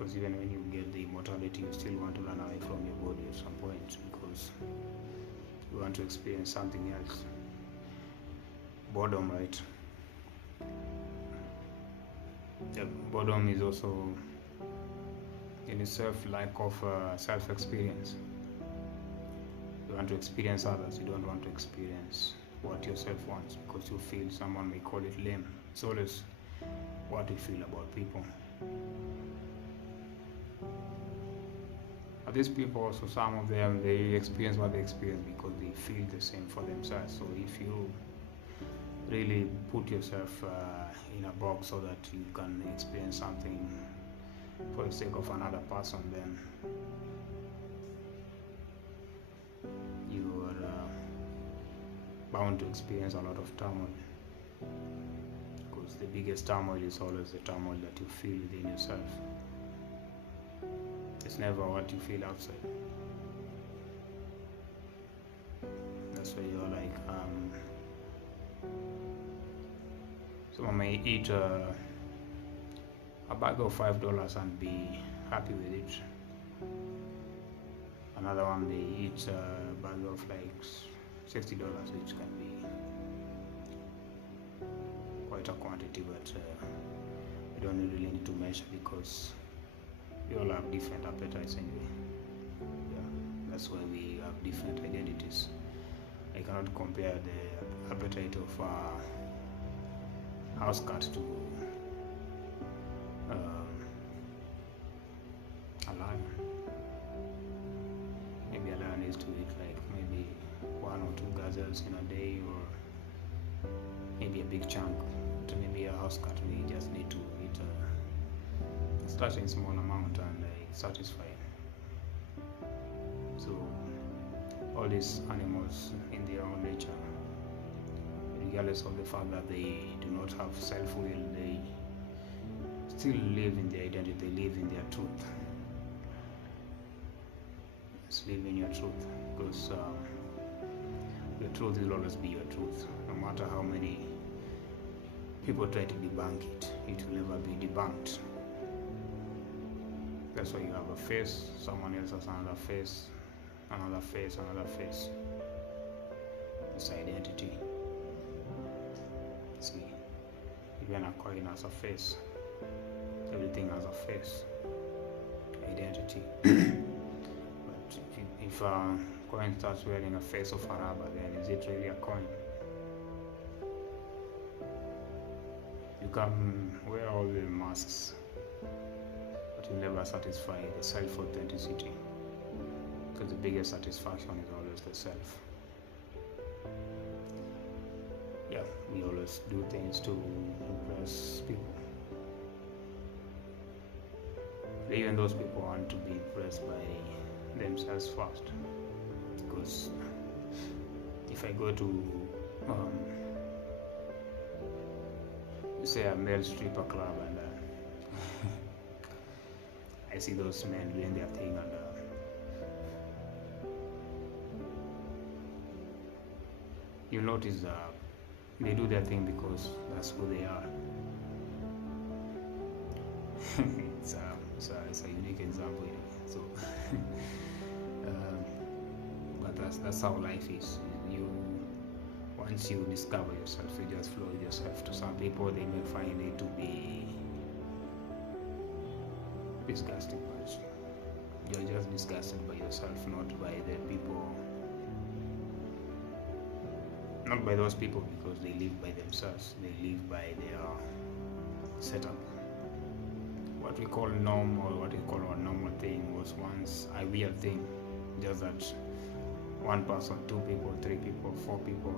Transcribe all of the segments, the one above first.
Because even when you get the immortality, you still want to run away from your body at some point because you want to experience something else. Boredom, right? Yeah, boredom is also in itself lack of self-experience. You want to experience others, you don't want to experience what yourself wants because you feel someone may call it lame. It's always what you feel about people. But these people also, some of them, they experience what they experience because they feel the same for themselves. So if you really put yourself in a box so that you can experience something for the sake of another person, then you are bound to experience a lot of turmoil. Because the biggest turmoil is always the turmoil that you feel within yourself. It's never what you feel outside. That's why you're like, someone may eat a bag of $5 and be happy with it. Another one may eat a bag of like $60, which can be quite a quantity, but you don't really need to measure because we all have different appetites anyway. Yeah, that's why we have different identities. I cannot compare the appetite of a house cat to a lion. Maybe a lion needs to eat like maybe 1 or 2 gazelles in a day, or maybe a big chunk. But maybe a house cat may just need to eat a starting small amount and satisfy. So all these animals in their own nature, regardless of the fact that they do not have self-will, they still live in their identity, they live in their truth. Just live in your truth, because your truth will always be your truth. No matter how many people try to debunk it, it will never be debunked. That's why you have a face, someone else has another face, another face, another face. It's identity. See, even a coin has a face. Everything has a face. Identity. But if a coin starts wearing a face of a rubber, then is it really a coin? You can wear all the masks, but you'll never satisfy the self-authenticity, because the biggest satisfaction is always the self. Yeah, we always do things to impress people. Even those people want to be impressed by themselves first. Because if I go to, say, a male stripper club, and I see those men doing their thing, and you notice they do their thing because that's who they are. It's a unique example, so but that's how life is. Once you discover yourself, you just flow with yourself. To some people, they may find it to be disgusting, but you're just disgusted by yourself, not by the people, not by those people, because they live by themselves. They live by their setup. What we call norm, or what we call a normal thing, was once a weird thing. Just that 1 person, 2 people, 3 people, 4 people,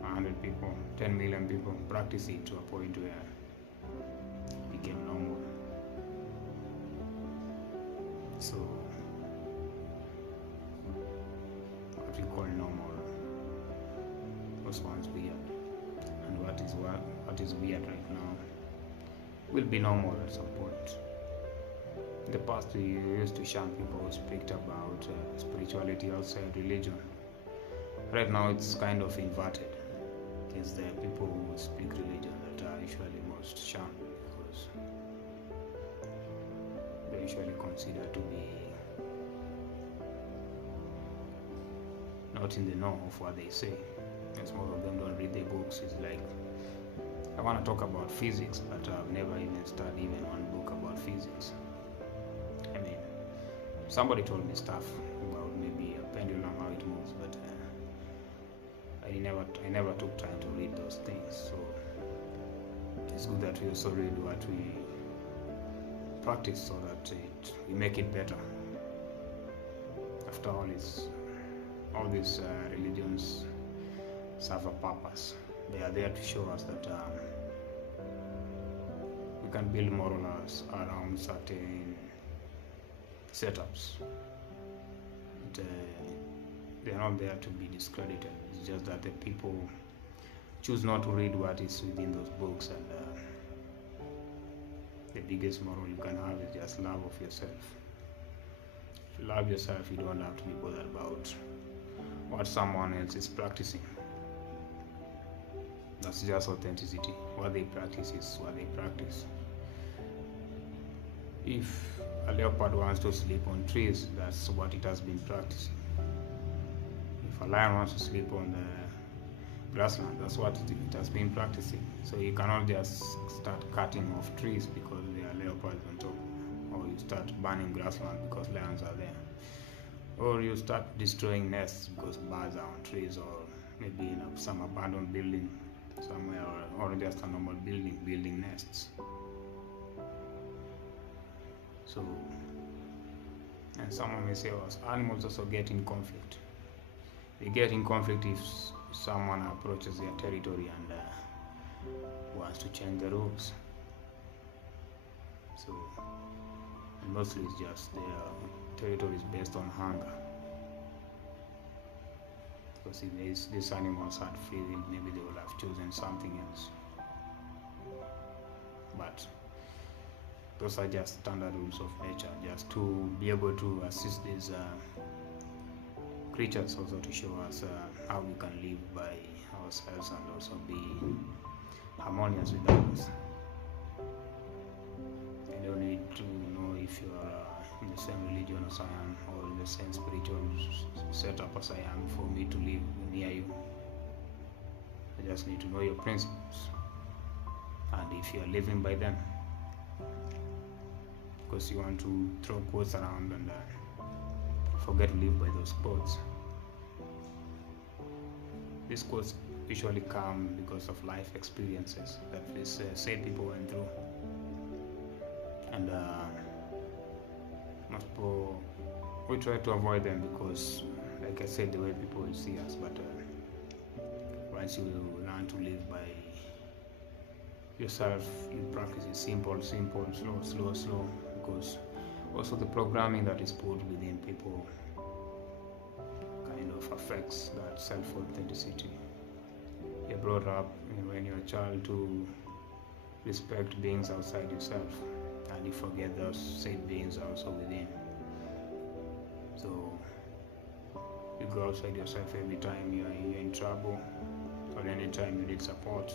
100 people, 10 million people practice it to a point where it became normal. So what we call normal was once weird, and what is weird right now will be normal at some point. In the past, we used to shun people who speak about spirituality outside religion. Right now, it's kind of inverted. It's the people who speak religion that are usually most shunned, because they're considered to be not in the know of what they say, as most of them don't read their books. It's like, I want to talk about physics, but I've never even studied even one book about physics. I mean, somebody told me stuff about maybe a pendulum, how it moves, but I never took time to read those things. So it's good that we also read what we practice, so that we make it better. After all, all these religions serve a purpose. They are there to show us that we can build morals around certain setups. They are not there to be discredited. It's just that the people choose not to read what is within those books, and the biggest moral you can have is just love of yourself. If you love yourself, you don't have to be bothered about what someone else is practicing. That's just authenticity. What they practice is what they practice. If a leopard wants to sleep on trees, that's what it has been practicing. If a lion wants to sleep on the grassland, that's what it has been practicing. So you cannot just start cutting off trees because there are leopards on top, or you start burning grassland because lions are there, or you start destroying nests because birds are on trees, or maybe in some abandoned building somewhere, or just a normal building nests. So, and someone may say, well, animals also get in conflict. They get in conflict if someone approaches their territory and wants to change the rules. So, and mostly it's just their territory is based on hunger. Because if these animals had free will, maybe they would have chosen something else. But those are just standard rules of nature, just to be able to assist these creatures, also to show us how we can live by ourselves and also be harmonious with others. You don't need to know if you are in the same religion as I am, or in the same spiritual setup as I am, for me to live near you. I just need to know your principles, and if you are living by them, because you want to throw quotes around and forget to live by those quotes. These quotes usually come because of life experiences that these said people went through, and most people, we try to avoid them because, like I said, the way people will see us. But once you learn to live by yourself, you practice it simple, slow, because also the programming that is put within people kind of affects that self-authenticity. You're brought up when you're a child to respect beings outside yourself, and you forget those same beings are also within. So you go outside yourself every time you're in trouble, or any time you need support.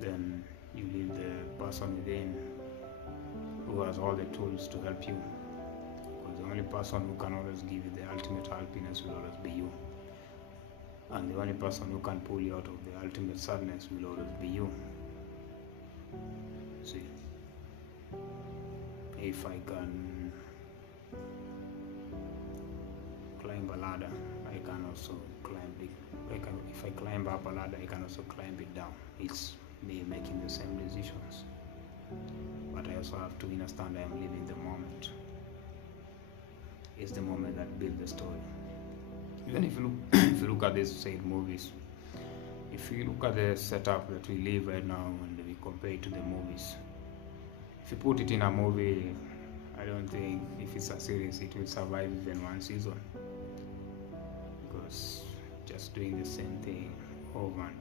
Then you leave the person within who has all the tools to help you, because the only person who can always give you the ultimate happiness will always be you, and the only person who can pull you out of the ultimate sadness will always be you. See, if I can climb a ladder, I can also climb it. If I climb up a ladder, I can also climb it down. It's me making the same decisions, but I also have to understand I am living the moment. It's the moment that builds the story. Even if you look at these said movies, if you look at the setup that we live right now and we compare it to the movies, if you put it in a movie, I don't think if it's a series it will survive even one season, because just doing the same thing over and